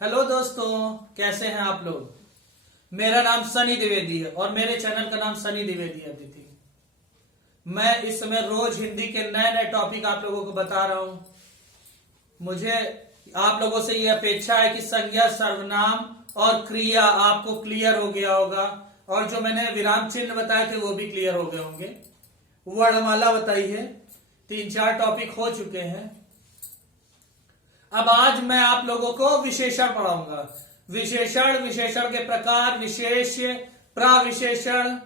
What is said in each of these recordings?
Hello दोस्तों, कैसे हैं आप लोग। मेरा नाम सनी द्विवेदी है और मेरे चैनल का नाम सनी द्विवेदी अतिथि। मैं इस समय रोज हिंदी के नए नए टॉपिक आप लोगों को बता रहा हूं। मुझे आप लोगों से ये अपेक्षा है कि संज्ञा, सर्वनाम और क्रिया आपको क्लियर हो गया होगा, और जो मैंने विराम चिन्ह बताए थे वो भी क्लियर हो गए होंगे। वर्णमाला बताई है, 3-4 टॉपिक हो चुके हैं। अब आज मैं आप लोगों को विशेषण पढ़ाऊंगा। विशेषण, विशेषण के प्रकार, विशेष्य, प्रविशेषण,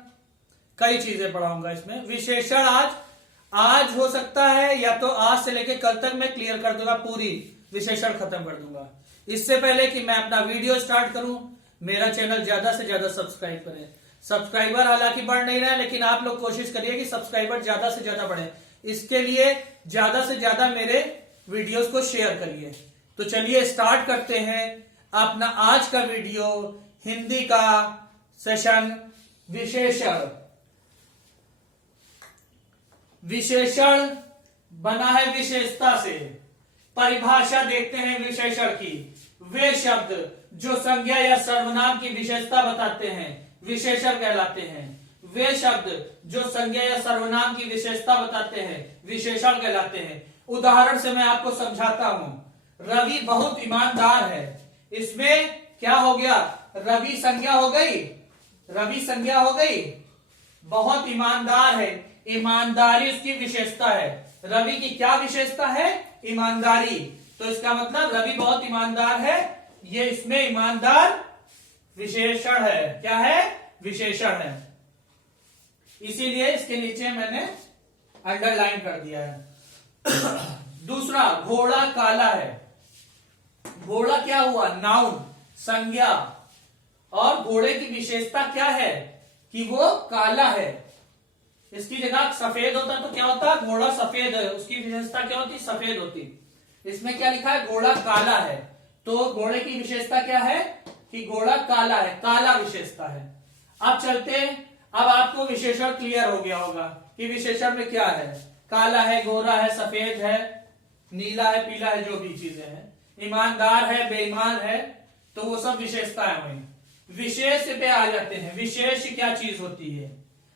कई चीजें पढ़ाऊंगा इसमें। विशेषण आज हो सकता है या तो आज से लेकर कल तक मैं क्लियर कर दूंगा, पूरी विशेषण खत्म कर दूंगा। इससे पहले कि मैं अपना वीडियो स्टार्ट करूं, मेरा चैनल ज्यादा से ज्यादा सब्सक्राइब करें। सब्सक्राइबर हालांकि बढ़ नहीं रहा है, लेकिन आप लोग कोशिश करिए कि सब्सक्राइबर ज्यादा से ज्यादा बढ़े। इसके लिए ज्यादा से ज्यादा मेरे वीडियोस को शेयर करिए। तो चलिए स्टार्ट करते हैं अपना आज का वीडियो, हिंदी का सेशन विशेषण। विशेषण बना है विशेषता से। परिभाषा देखते हैं विशेषण की। वे शब्द जो संज्ञा या सर्वनाम की विशेषता बताते हैं विशेषण कहलाते हैं। वे शब्द जो संज्ञा या सर्वनाम की विशेषता बताते हैं विशेषण कहलाते हैं। उदाहरण से मैं आपको समझाता हूं। रवि बहुत ईमानदार है। इसमें क्या हो गया? रवि संज्ञा हो गई। रवि संज्ञा हो गई। बहुत ईमानदार है, ईमानदारी उसकी विशेषता है। रवि की क्या विशेषता है? ईमानदारी। तो इसका मतलब रवि बहुत ईमानदार है, ये इसमें ईमानदार विशेषण है। क्या है? विशेषण है। इसीलिए इसके नीचे मैंने अंडरलाइन कर दिया है। दूसरा, घोड़ा काला है। घोड़ा क्या हुआ? नाउन, संज्ञा। और घोड़े की विशेषता क्या है? कि वो काला है। इसकी जगह सफेद होता तो क्या होता? घोड़ा सफेद है, उसकी विशेषता क्या होती? सफेद होती। इसमें क्या लिखा है? घोड़ा काला है। तो घोड़े की विशेषता क्या है? कि घोड़ा काला है, काला विशेषता है। अब चलते हैं। अब आपको विशेषण क्लियर हो गया होगा कि विशेषण में क्या है। काला है, गोरा है, सफेद है, नीला है, पीला है, जो भी चीजें हैं। ईमानदार है, बेईमान है, तो वो सब विशेषताएं हुई। विशेष पे आ जाते हैं। विशेष क्या चीज होती है?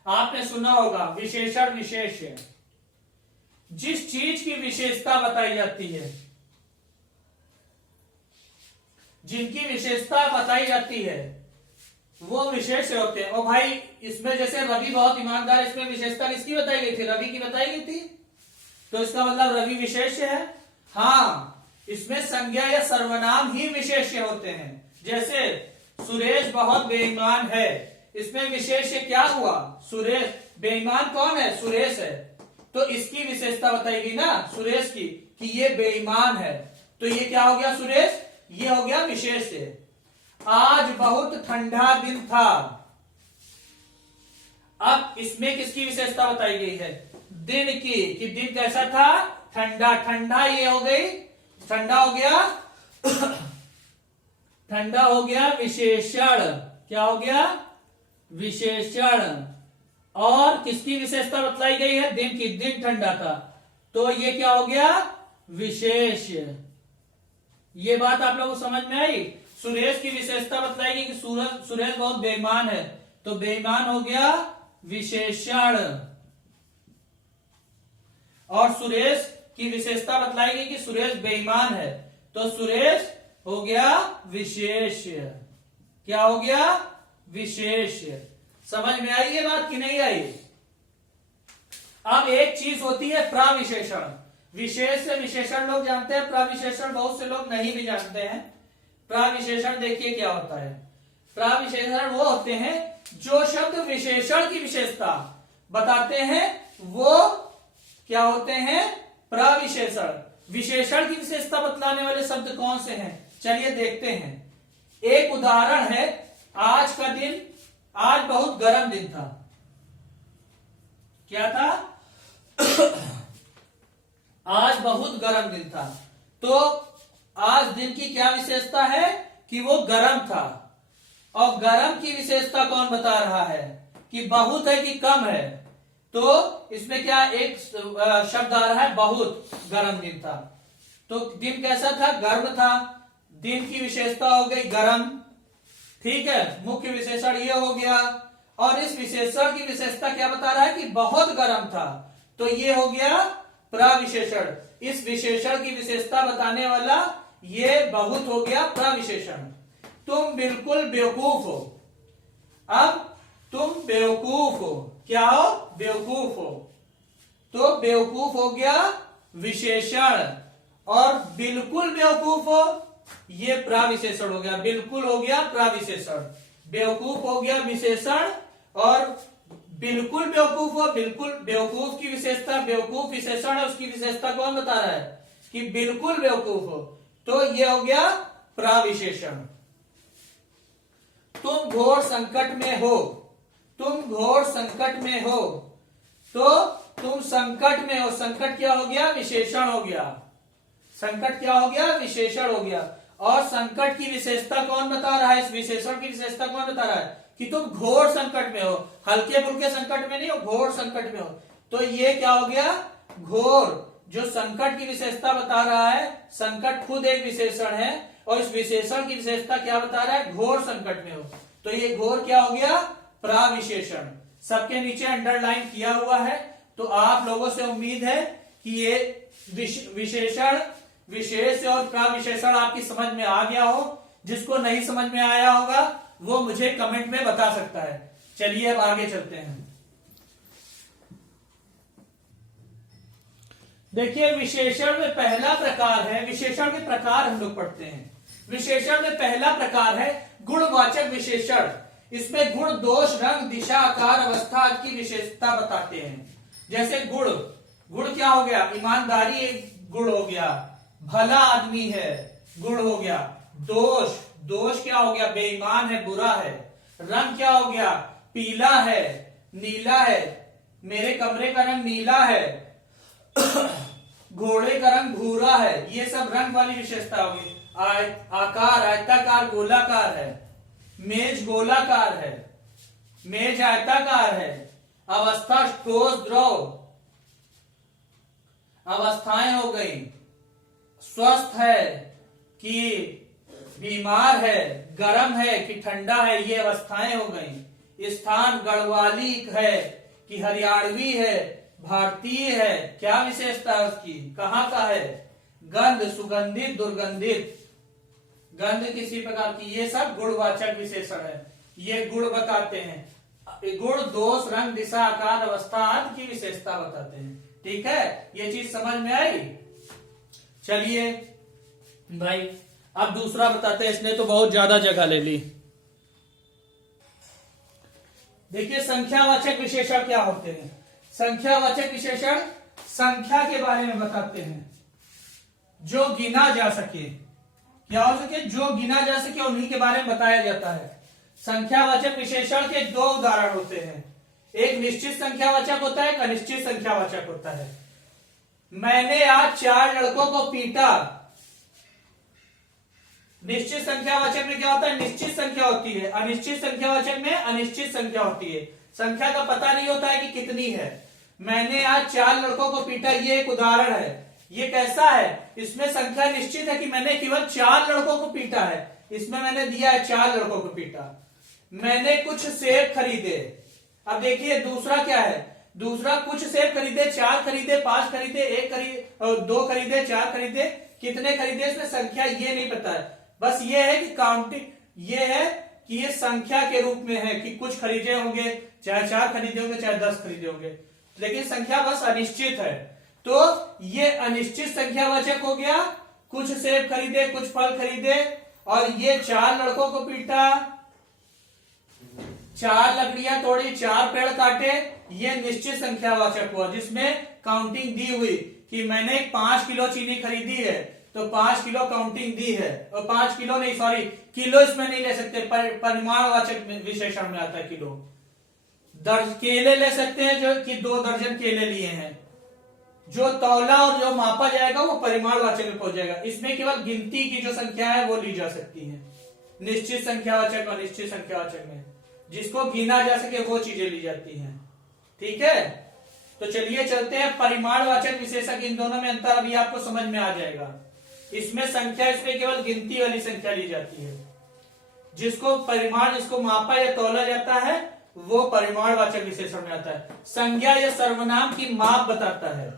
आपने सुना होगा विशेषण विशेष है। जिस चीज की विशेषता बताई जाती है, जिनकी विशेषता बताई जाती है वो विशेष होते हैं। और भाई इसमें जैसे रवि बहुत ईमानदार, इसमें विशेषता किसकी बताई गई थी? रवि की बताई गई थी। तो इसका मतलब रवि विशेष है। हाँ, इसमें संज्ञा या सर्वनाम ही विशेष होते हैं। जैसे सुरेश बहुत बेईमान है, इसमें विशेष क्या हुआ? सुरेश। बेईमान कौन है? सुरेश है। तो इसकी विशेषता बताई गई ना सुरेश की, कि ये बेईमान है। तो ये क्या हो गया? सुरेश। ये हो गया विशेष है। आज बहुत ठंडा दिन था। अब इसमें किसकी विशेषता बताई गई है? दिन की, कि दिन कैसा था? ठंडा। ठंडा ये हो गई, ठंडा हो गया ठंडा हो गया विशेषण। क्या हो गया? विशेषण। और किसकी विशेषता बतलाई गई है? दिन की। दिन ठंडा था, तो ये क्या हो गया? विशेष। ये बात आप लोगों को समझ में आई? सुरेश की विशेषता बतलाई गई कि सुरेश बहुत बेईमान है, तो बेईमान हो गया विशेषण। और सुरेश की विशेषता बतलाई गई कि सुरेश बेईमान है, तो सुरेश हो गया विशेष। क्या हो गया? विशेष। समझ में आई ये बात कि नहीं आई? अब एक चीज होती है प्रविशेषण। विशेष से विशेषण लोग जानते हैं, प्रविशेषण बहुत से लोग नहीं भी जानते हैं। प्रविशेषण देखिए क्या होता है। प्रविशेषण वो होते हैं जो शब्द विशेषण की विशेषता बताते हैं, वो क्या होते हैं? प्रविशेषण। विशेषण की विशेषता बतलाने वाले शब्द कौन से हैं? चलिए देखते हैं। एक उदाहरण है, आज का दिन। आज बहुत गर्म दिन था। क्या था? आज बहुत गर्म दिन था। तो आज दिन की क्या विशेषता है? कि वो गर्म था। और गर्म की विशेषता कौन बता रहा है? कि बहुत है कि कम है? तो इसमें क्या एक शब्द आ रहा है? बहुत। गर्म दिन था। तो दिन कैसा था? गर्म था। दिन की विशेषता हो गई गर्म, ठीक है, मुख्य विशेषण ये हो गया। और इस विशेषण की विशेषता क्या बता रहा है कि बहुत गर्म था, तो ये हो गया प्रविशेषण। इस विशेषण की विशेषता बताने वाला ये बहुत हो गया प्रविशेषण। तुम बिल्कुल बेवकूफ हो। अब तुम बेवकूफ हो, क्या हो? बेवकूफ हो। तो बेवकूफ हो गया विशेषण, और बिल्कुल बेवकूफ हो ये प्रविशेषण हो गया। बिल्कुल हो गया प्रविशेषण, बेवकूफ हो गया विशेषण, और बिल्कुल बेवकूफ हो, बिल्कुल बेवकूफ की विशेषता बेवकूफ विशेषण है, उसकी विशेषता कौन बता रहा है कि बिल्कुल बेवकूफ हो, तो ये हो गया प्रविशेषण। तुम घोर संकट में हो, तुम घोर संकट में हो, तो तुम संकट में हो, संकट क्या हो गया? विशेषण हो गया। संकट क्या हो गया? विशेषण हो गया। और संकट की विशेषता कौन बता रहा है? इस विशेषण की विशेषता कौन बता रहा है कि तुम घोर संकट में हो, हल्के फुल्के संकट में नहीं हो, घोर संकट में हो। तो ये क्या हो गया? घोर। जो संकट की विशेषता बता रहा है, संकट खुद एक विशेषण है, और इस विशेषण की विशेषता क्या बता रहा है? घोर संकट में हो। तो ये घोर क्या हो गया? प्रविशेषण। सबके नीचे अंडरलाइन किया हुआ है। तो आप लोगों से उम्मीद है कि ये विशेषण, विशेष और प्रविशेषण आपकी समझ में आ गया हो। जिसको नहीं समझ में आया होगा वो मुझे कमेंट में बता सकता है। चलिए अब आगे चलते हैं। देखिए, विशेषण में पहला प्रकार है, विशेषण के प्रकार हम लोग पढ़ते हैं। विशेषण में पहला प्रकार है गुणवाचक विशेषण। इसमें गुण, दोष, रंग, दिशा, आकार, अवस्था आदि की विशेषता बताते हैं। जैसे गुण, गुण क्या हो गया? ईमानदारी एक गुण हो गया, भला आदमी है गुण हो गया। दोष, दोष क्या हो गया? बेईमान है, बुरा है। रंग क्या हो गया? पीला है, नीला है, मेरे कमरे का रंग नीला है, घोड़े का रंग भूरा है, ये सब रंग वाली विशेषता होगी। आकार, आयताकार, गोलाकार है, मेज गोलाकार है, मेज आयताकार है। अवस्था, ठोस, द्रव, अवस्थाएं हो गई। स्वस्थ है कि बीमार है, गर्म है कि ठंडा है, ये अवस्थाएं हो गई। स्थान, गढ़वाली है कि हरियाणवी है, भारतीय है, क्या विशेषता है उसकी, कहाँ का है। गंध, सुगंधित, दुर्गंधित, गंध किसी प्रकार की, ये सब गुणवाचक विशेषण है। ये गुण बताते हैं। गुण, दोष, रंग, दिशा, आकार, अवस्था आदि की विशेषता बताते हैं। ठीक है, ये चीज समझ में आई। चलिए भाई अब दूसरा बताते हैं। इसने तो बहुत ज्यादा जगह ले ली। देखिए, संख्यावाचक विशेषण क्या होते हैं। संख्यावाचक विशेषण संख्या के बारे में बताते हैं, जो गिना जा सके। क्या हो सके? जो गिना जा सके, उन्हीं के बारे में बताया जाता है। संख्यावाचक विशेषण के दो उदाहरण होते हैं। एक निश्चित संख्यावाचक होता है, एक अनिश्चित संख्यावाचक होता है। मैंने आज 4 लड़कों को पीटा। निश्चित संख्यावाचक में क्या होता है? निश्चित संख्या होती है। अनिश्चित संख्यावाचक में अनिश्चित संख्या होती है। संख्या का पता नहीं होता है कि कितनी है। मैंने आज 4 लड़कों को पीटा, ये एक उदाहरण है। ये कैसा है? इसमें संख्या निश्चित है कि मैंने केवल 4 लड़कों को पीटा है। इसमें मैंने दिया है 4 लड़कों को पीटा। मैंने कुछ सेब खरीदे। अब देखिए दूसरा क्या है? दूसरा कुछ सेब खरीदे, 4 खरीदे, 5 खरीदे, 1 खरीदे, 2 खरीदे, 4 खरीदे, कितने खरीदे इसमें संख्या ये नहीं पता है। बस ये है कि काउंटिंग ये है कि ये संख्या के रूप में है कि कुछ खरीदे होंगे, चाहे 4 खरीदे होंगे, चाहे 10 खरीदे होंगे, लेकिन संख्या बस अनिश्चित है। तो ये अनिश्चित संख्यावाचक हो गया। कुछ सेब खरीदे, कुछ फल खरीदे, और ये 4 लड़कों को पीटा, 4 लकड़ियां तोड़ी, 4 पेड़ काटे, ये निश्चित संख्यावाचक हुआ, जिसमें काउंटिंग दी हुई कि मैंने 5 किलो चीनी खरीदी है, तो 5 किलो काउंटिंग दी है। और 5 किलो नहीं, सॉरी, किलो इसमें नहीं ले सकते, परिमाणवाचक विशेषण में आता है किलो। केले ले सकते हैं, जो कि 2 दर्जन केले लिए हैं। जो तौला और जो मापा जाएगा वो परिमाणवाचक में पहुंच जाएगा। इसमें केवल गिनती की जो संख्या है वो ली जा सकती है। निश्चित संख्यावाचक और अनिश्चित संख्यावाचक में जिसको गिना जा सके वो चीजें ली जाती हैं। ठीक है, तो चलिए चलते हैं परिमाणवाचक विशेषक। इन दोनों में अंतर अभी आपको समझ में आ जाएगा। इसमें संख्या, इसमें केवल गिनती वाली संख्या ली जाती है। जिसको परिमाण, जिसको मापा या तौला जाता है वो परिमाणवाचक विशेषण में आता है। संज्ञा या सर्वनाम की माप बताता है।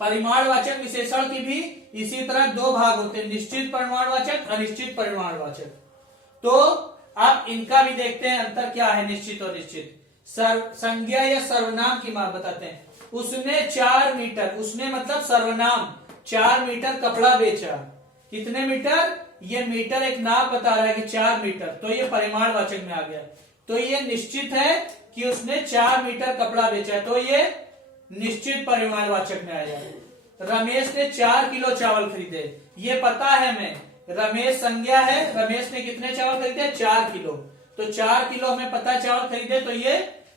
परिमाणवाचक विशेषण की भी इसी तरह दो भाग होते हैं, निश्चित परिमाणवाचक, अनिश्चित परिमाणवाचक। तो अब इनका भी देखते हैं अंतर क्या है निश्चित और निश्चित। संज्ञा या सर्वनाम की माप बताते हैं। उसने 4 मीटर, उसने मतलब सर्वनाम 4 मीटर कपड़ा बेचा। कितने मीटर? ये मीटर एक नाप बता रहा है कि 4 मीटर, तो ये परिमाणवाचक में आ गया। तो ये निश्चित है कि उसने 4 मीटर कपड़ा बेचा, तो ये निश्चित परिमाणवाचक में आ जाए। रमेश ने 4 किलो चावल खरीदे, ये पता है हमें, रमेश संज्ञा है, रमेश ने कितने चावल खरीदे? 4 किलो। तो 4 किलो हमें पता चावल खरीदे, तो ये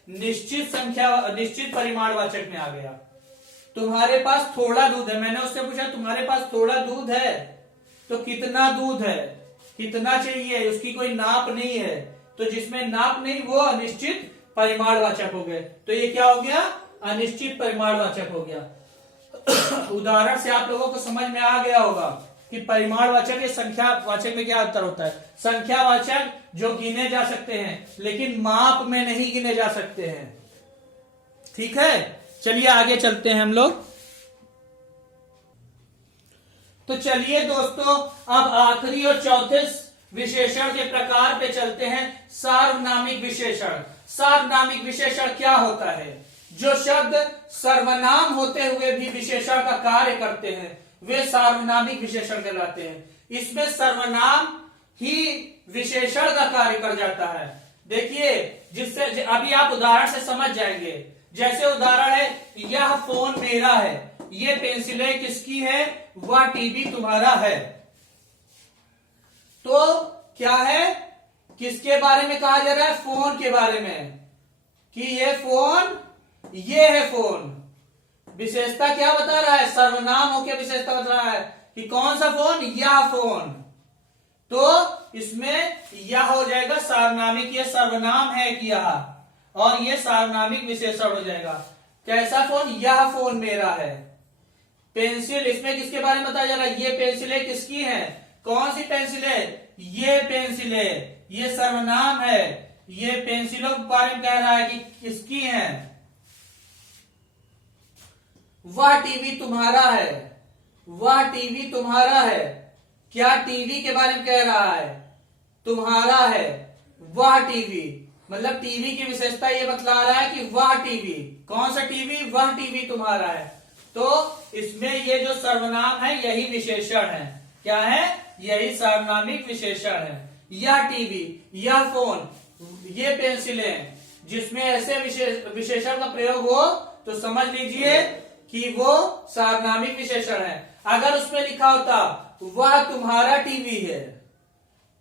निश्चित संख्या, निश्चित परिमाणवाचक में आ गया। तुम्हारे पास थोड़ा दूध है, मैंने उससे पूछा तुम्हारे पास थोड़ा दूध है, तो कितना दूध है, कितना चाहिए, उसकी कोई नाप नहीं है। तो जिसमें नाप नहीं वो अनिश्चित परिमाणवाचक हो गए। तो ये क्या हो गया? अनिश्चित परिमाणवाचक हो गया। उदाहरण से आप लोगों को समझ में आ गया होगा कि परिमाणवाचक या संख्यावाचक में क्या अंतर होता है। संख्यावाचक जो गिने जा सकते हैं लेकिन माप में नहीं गिने जा सकते हैं। ठीक है, चलिए आगे चलते हैं हम लोग। तो चलिए दोस्तों, अब आखिरी और चौथे विशेषण के प्रकार पे चलते हैं, सार्वनामिक विशेषण। सार्वनामिक विशेषण क्या होता है? जो शब्द सर्वनाम होते हुए भी विशेषण का कार्य करते हैं वे सार्वनामिक विशेषण कहलाते हैं। इसमें सर्वनाम ही विशेषण का कार्य कर जाता है। देखिए, जिससे अभी आप उदाहरण से समझ जाएंगे। जैसे उदाहरण है, यह फोन मेरा है, ये पेंसिलें किसकी है? वह टीवी तुम्हारा है। तो क्या है? किसके बारे में कहा जा रहा है? फोन के बारे में, कि ये फोन, ये है फोन। विशेषता क्या बता रहा है? सर्वनाम होकर विशेषता बता रहा है कि कौन सा फोन? यह फोन। तो इसमें यह हो जाएगा सार्वनामिक, ये सर्वनाम है कि यह, और ये सार्वनामिक विशेषण हो जाएगा। कैसा फोन? यह फोन मेरा है। पेंसिल, इसमें किसके बारे में बताया जा रहा है? ये पेंसिलें किसकी हैं? कौन सी पेंसिलें? ये पेंसिलें, ये सर्वनाम है। ये पेंसिलों के बारे में कह रहा है कि किसकी हैं। वह टीवी तुम्हारा है, वह टीवी तुम्हारा है। क्या टीवी के बारे में कह रहा है? तुम्हारा है। वह टीवी मतलब टीवी की विशेषता ये बतला रहा है कि वह टीवी, कौन सा टीवी? वह टीवी तुम्हारा है। तो इसमें ये जो सर्वनाम है यही विशेषण है। क्या है? यही सार्वनामिक विशेषण है। यह टीवी, यह फोन, ये पेंसिलें, जिसमें ऐसे विशेषण का प्रयोग हो तो समझ लीजिए कि वो सार्वनामिक विशेषण है। अगर उसमें लिखा होता वह तुम्हारा टीवी है,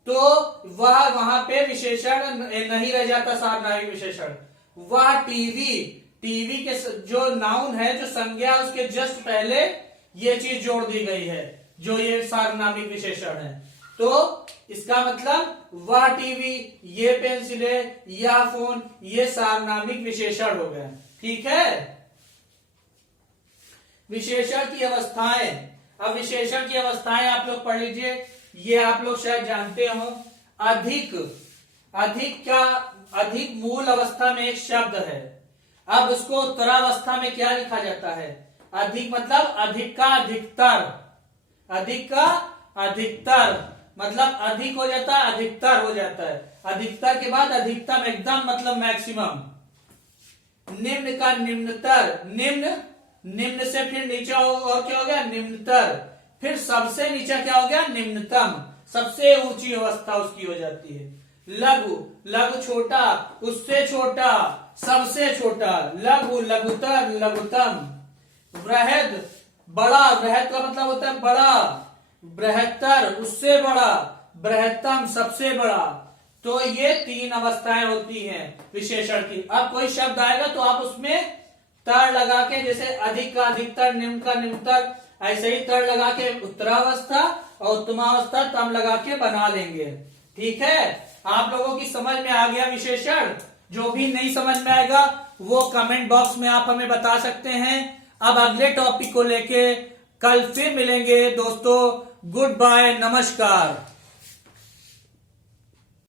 तो वह वहां पे विशेषण नहीं रह जाता, सार्वनामिक विशेषण। वह टीवी, टीवी के जो नाउन है, जो संज्ञा, उसके जस्ट पहले ये चीज जोड़ दी गई है, जो ये सार्वनामिक विशेषण है। तो इसका मतलब वह टीवी, ये पेंसिलें, यह फोन, ये सार्वनामिक विशेषण हो गए। ठीक है। विशेषण की अवस्थाएं। अब विशेषण की अवस्थाएं आप लोग पढ़ लीजिए, ये आप लोग शायद जानते हो। अधिक, अधिक क्या? अधिक मूल अवस्था में एक शब्द है। अब उसको उत्तरावस्था में क्या लिखा जाता है? अधिक मतलब अधिक का अधिकतर, अधिक का अधिकतर मतलब अधिक हो जाता है, अधिकतर हो जाता है। अधिकतर के बाद अधिकतम, एकदम मतलब मैक्सिमम। निम्न का निम्नतर, निम्न, निम्न से फिर नीचा और क्या हो गया? निम्नतर। फिर सबसे नीचा क्या हो गया? निम्नतम, सबसे ऊंची अवस्था उसकी हो जाती है। लघु, लघु छोटा, उससे छोटा, सबसे छोटा। लघु, लघुतर, लघुतम। बृहद, बड़ा, बृहद का मतलब होता है बड़ा। बृहत्तर, उससे बड़ा। बृहत्तम, सबसे बड़ा। तो ये 3 अवस्थाएं होती हैं विशेषण की। अब कोई शब्द आएगा तो आप उसमें तर लगा के, जैसे अधिक का अधिकतर, निम्न का निम्नतर, ऐसे ही तर लगा के उत्तरावस्था और उत्तमावस्था तम लगा के बना लेंगे। ठीक है, आप लोगों की समझ में आ गया विशेषण? जो भी नहीं समझ में आएगा वो कमेंट बॉक्स में आप हमें बता सकते हैं। अब अगले टॉपिक को लेके कल फिर मिलेंगे दोस्तों। गुड बाय, नमस्कार।